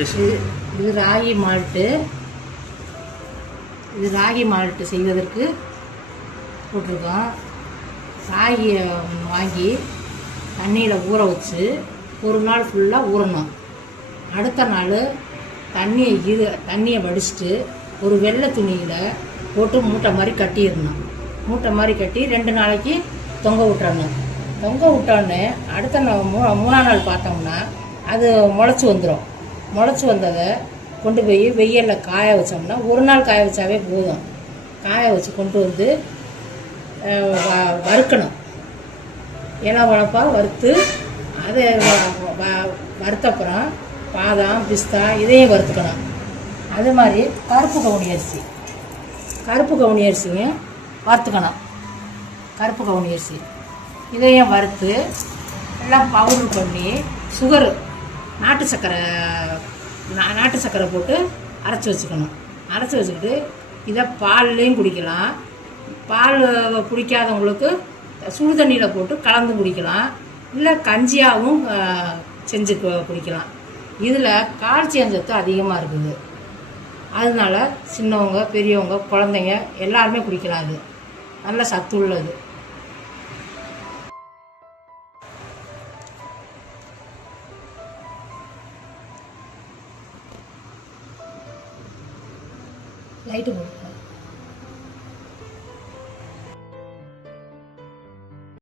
இது ராகி மால்ட்டு. இது ராகி மால்ட்டு செய்வதற்கு போட்டிருக்கோம். ராகியை வாங்கி தண்ணியில் ஊற வச்சு ஒரு நாள் ஃபுல்லாக ஊறணும். அடுத்த நாள் தண்ணியை வடிச்சிட்டு ஒரு வெள்ளை துணியில் போட்டு மூட்டை மாதிரி கட்டிடணும். மூட்டை மாதிரி கட்டி 2 நாளைக்கு தொங்க விட்டுறணும். தொங்க விட்டோடனே அடுத்த நாள் 3ஆம் நாள் பார்த்தோம்னா அது முளைச்சி வந்துடும். முளைச்சி வந்ததை கொண்டு போய் வெயிலில் காய வச்சோம்னா ஒரு நாள் காய வச்சாவே போதும். காய வச்சு கொண்டு வந்து வறுக்கணும். இலை வளப்பாக வறுத்து அதை வறுத்தப்புறம் பாதாம் பிஸ்தா இதையும் வறுத்துக்கணும். அது மாதிரி கருப்பு கவுனி அரிசியும் வறுத்துக்கணும். கருப்பு கவுனி அரிசி இதையும் வறுத்து எல்லாம் பவுடர் பண்ணி சுகரு நாட்டு சர்க்கரை போட்டு அரைச்சி வச்சுக்கணும். அரைச்சி வச்சுக்கிட்டு இதை பால்லையும் குடிக்கலாம். பால் குடிக்காதவங்களுக்கு சுடு தண்ணியில் போட்டு கலந்து குடிக்கலாம். இல்லை கஞ்சியாகவும் செஞ்சு குடிக்கலாம். இதில் கால்சியம் சத்து அதிகமாக இருக்குது. அதனால சின்னவங்க பெரியவங்க குழந்தைங்க எல்லாருமே குடிக்கலாம். அது நல்ல சத்து உள்ளது. லைட்டு போடு.